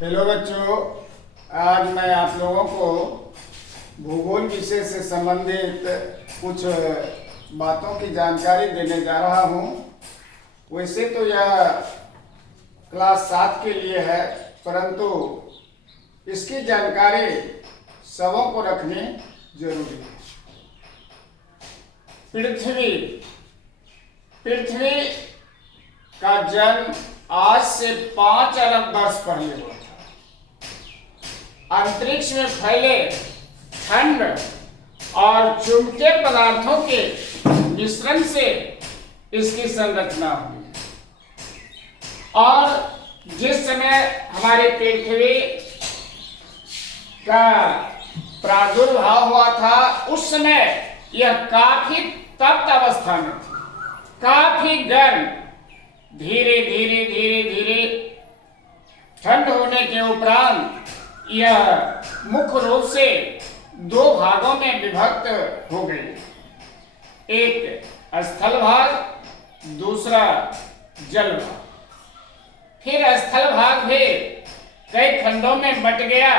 Hello बच्चों, आज मैं आप लोगों को भूगोल विषय से संबंधित कुछ बातों की जानकारी देने जा रहा हूँ। वैसे तो यह क्लास 7 के लिए है, परंतु इसकी जानकारी सबों को रखनी जरूरी है। पृथ्वी का जन्म आज से 5 अरब वर्ष पहले हुआ था। अंतरिक्ष में फैले ठंड और चुंबकीय पदार्थों के मिश्रण से इसकी संरचना हुई और जिस समय हमारी पृथ्वी का प्रादुर्भाव हुआ था उस समय यह काफी तप्त अवस्था में थी, काफी गर्म। धीरे धीरे ठंड होने के उपरांत यह मुख्य रूप से 2 भागों में विभक्त हो गई, एक स्थल भाग, दूसरा जल भाग। फिर स्थल भाग भी कई खंडों में बट गया,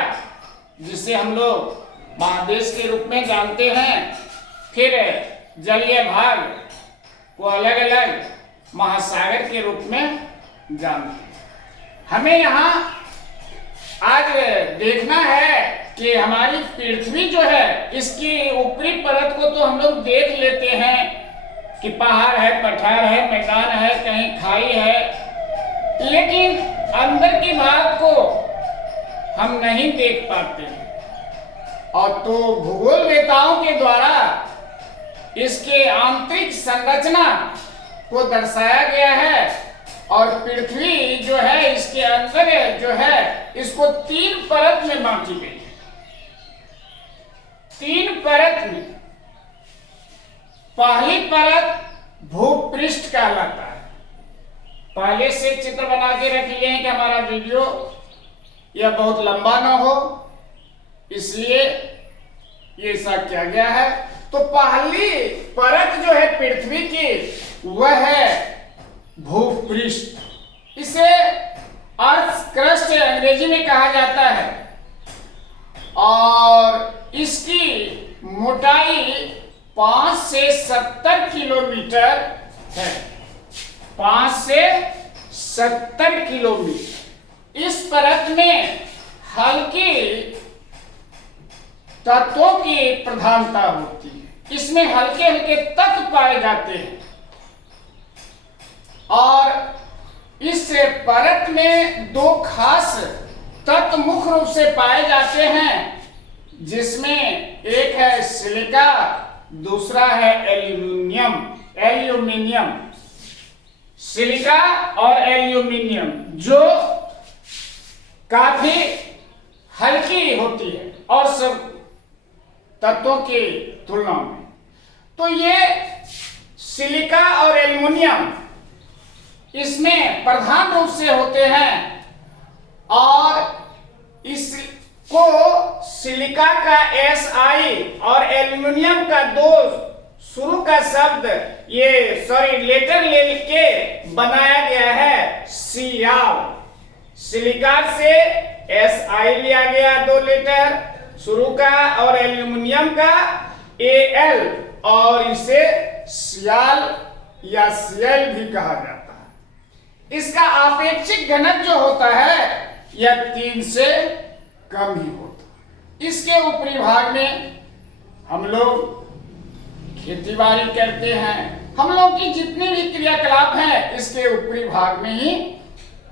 जिसे हम लोग महादेश के रूप में जानते हैं। फिर जलीय भाग को अलग अलग महासागर के रूप में जानते हैं। हमें यहाँ आज देखना है कि हमारी पृथ्वी जो है, इसकी ऊपरी परत को तो हम लोग देख लेते हैं कि पहाड़ है, पठार है, मैदान है, कहीं खाई है, लेकिन अंदर के भाग को हम नहीं देख पाते हैं। और तो भूगोल वेताओं के द्वारा इसके आंतरिक संरचना को दर्शाया गया है और पृथ्वी जो है इसके अंदर जो है इसको 3 परत में बांटी गई है। 3 परत में पहली परत भूपृष्ठ कहलाता है। पहले से चित्र बना के रख लिए हैं कि हमारा वीडियो यह बहुत लंबा ना हो, इसलिए ये ऐसा किया गया है। तो पहली परत जो है पृथ्वी की वह है भूपृष्ठ। इसे अर्थ क्रस्ट अंग्रेजी में कहा जाता है और इसकी मोटाई 5 से 70 किलोमीटर है। 5 से 70 किलोमीटर। इस परत में हल्की तत्वों की प्रधानता होती है। इसमें हल्के हल्के तत्व पाए जाते हैं और इस परत में 2 खास तत्व मुख्य रूप से पाए जाते हैं, जिसमें एक है सिलिका, दूसरा है एल्यूमिनियम। सिलिका और एल्यूमिनियम जो काफी हल्की होती है और सब तत्वों की तुलना में। तो ये सिलिका और एल्युमिनियम इसमें प्रधान रूप से होते हैं और इसको सिलिका का Si और एल्युमिनियम का 2 शुरू का शब्द लेटर लेके बनाया गया है सियाल। सिलिका से Si लिया गया 2 लेटर शुरू का और एल्यूमिनियम का Al और इसे सियाल या सियल भी कहा जाता है। इसका आपेक्षिक घनत्व जो होता है यह 3 से कम ही होता है। इसके ऊपरी भाग में हम लोग खेती बाड़ी करते हैं। हम लोग की जितने भी क्रियाकलाप हैं इसके ऊपरी भाग में ही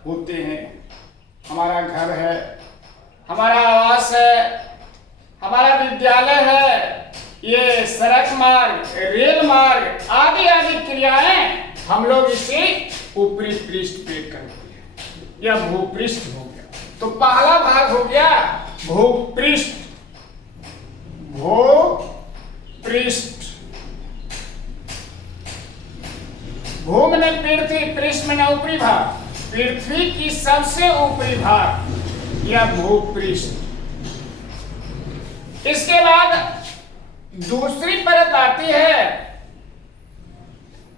होते हैं। हमारा घर है, हमारा आवास है, हमारा विद्यालय है, ये सड़क मार्ग, रेल मार्ग आदि आदि क्रियाएं हम लोग इसे ऊपरी पृष्ठ पे करते हैं। यह भूपृष्ठ हो गया। तो पहला भाग हो गया भूपृष्ठ। भूपृष्ठ, भू माने पृथ्वी, पृष्ठ माने ऊपरी भाग। पृथ्वी की सबसे ऊपरी भाग यह भूपृष्ठ। इसके बाद दूसरी परत आती है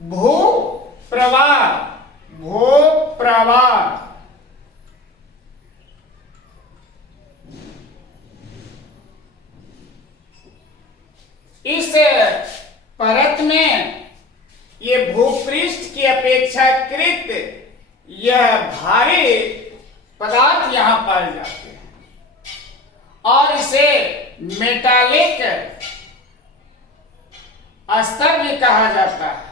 भूप्रवाह। भूप्रवाह इस परत में ये भूपृष्ठ की अपेक्षाकृत यह भारी पदार्थ यहां पाए जाते हैं और इसे मेटालिक अस्तर भी कहा जाता है।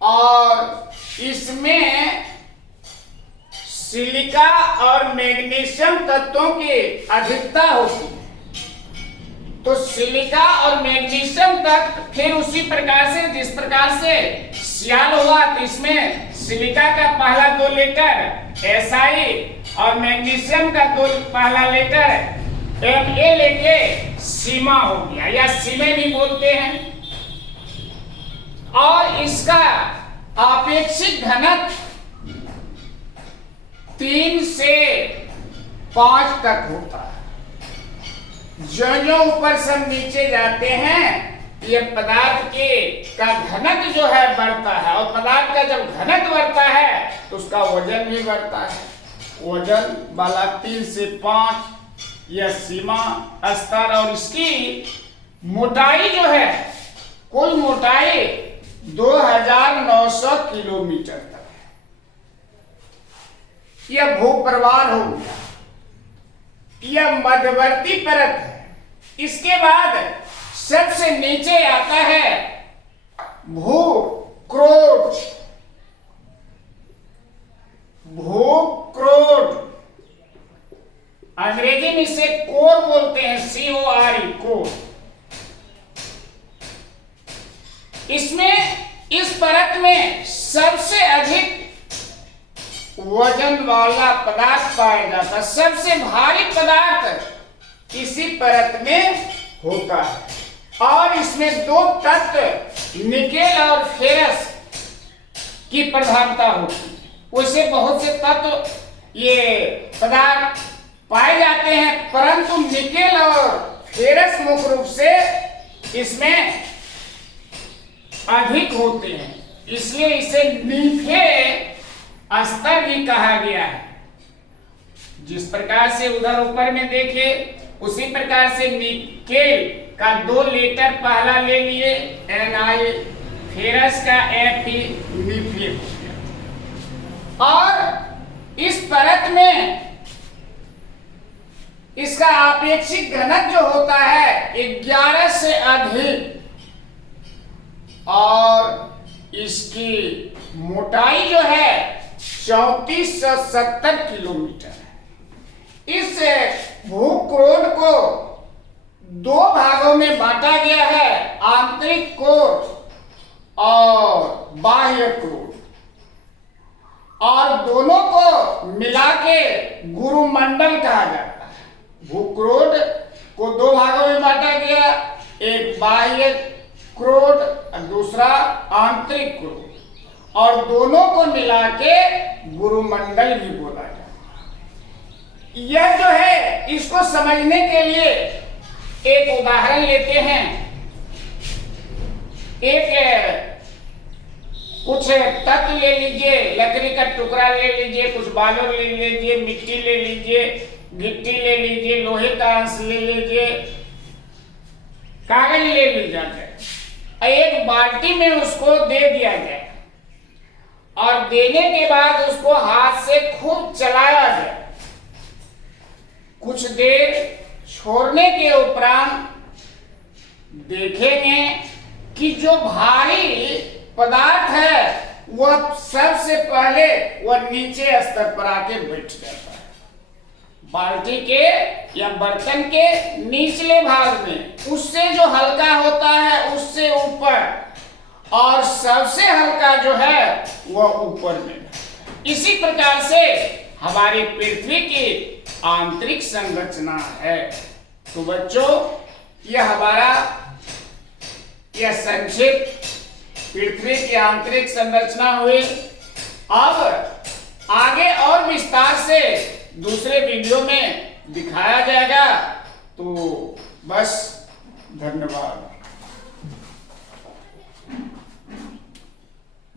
और इसमें सिलिका और मैग्नीशियम तत्वों की अधिकता होती है। तो सिलिका और मैग्नीशियम तत्व फिर उसी प्रकार से जिस प्रकार से सियाल हुआ तो इसमें सिलिका का पहला 2 लेटर SI और मैग्नीशियम का पहला लेटर MA लेके सीमा हो गया या सीमे भी बोलते हैं। और इसका आपेक्षिक घनत्व 3 से 5 तक होता है। जो ऊपर से हम नीचे जाते हैं ये पदार्थ के का घनत्व जो है बढ़ता है और पदार्थ का जब घनत्व बढ़ता है तो उसका वजन भी बढ़ता है। वजन वाला 3 से 5 यह सीमा स्तर और इसकी मोटाई जो है कुल मोटाई 2900 किलोमीटर तक है। यह भूप्रवाह हो गया, यह मध्यवर्ती परत है। इसके बाद सबसे नीचे आता है भूक्रोट। भूक्रोट अंग्रेजी में इसे कोर बोलते हैं, CORE कोर। इसमें इस परत में सबसे अधिक वजन वाला पदार्थ पाया जाता है। सबसे भारी पदार्थ इसी परत में होता है और इसमें 2 तत्व निकेल और फेरस की प्रधानता होती है। वैसे बहुत से तत्व ये पदार्थ पाए जाते हैं परंतु निकेल और फेरस मुख्य रूप से इसमें अधिक होते हैं, इसलिए इसे नीफे अस्तर भी कहा गया है। जिस प्रकार से उधर ऊपर में देखे उसी प्रकार से निकेल का 2 लेटर पहला ले लिए NI, फेरस का Fe, नीफे हो गया। और इस परत में इसका आपेक्षिक घनत्व जो होता है 11 से अधिक और इसकी मोटाई जो है 3470 किलोमीटर है। इस भूक्रोट को 2 भागों में बांटा गया है, आंतरिक कोर और बाह्य कोर, और दोनों को मिला के गुरुमंडल कहा जाता है। भूक्रोट को 2 भागों में बांटा गया, एक बाह्य क्रोट और दूसरा आंतरिक क्रोट, और दोनों को मिला के गुरुमंडल भी बोला जाता है। यह जो है इसको समझने के लिए एक उदाहरण लेते हैं। एक कुछ तत्व ले लीजिए, लकड़ी का टुकड़ा ले लीजिए, कुछ बालू ले लीजिए, मिट्टी ले लीजिए, गिट्टी ले लीजिए, लोहे का अंश ले लीजिए, कागज ले लीजिए, एक बाल्टी में उसको दे दिया जाए और देने के बाद उसको हाथ से खूब चलाया जाए। कुछ देर छोड़ने के उपरांत देखेंगे कि जो भारी पदार्थ है वह सबसे पहले वह नीचे स्तर पर आके बैठ जाता है। बाल्टी के या बर्तन के निचले भाग में, उससे जो हल्का होता है उससे ऊपर, और सबसे हल्का जो है वह ऊपर में। इसी प्रकार से हमारी पृथ्वी की आंतरिक संरचना है। तो बच्चों यह हमारा यह संक्षिप्त पृथ्वी की आंतरिक संरचना हुई। अब आगे और विस्तार से दूसरे वीडियो में दिखाया जाएगा। तो बस धन्यवाद।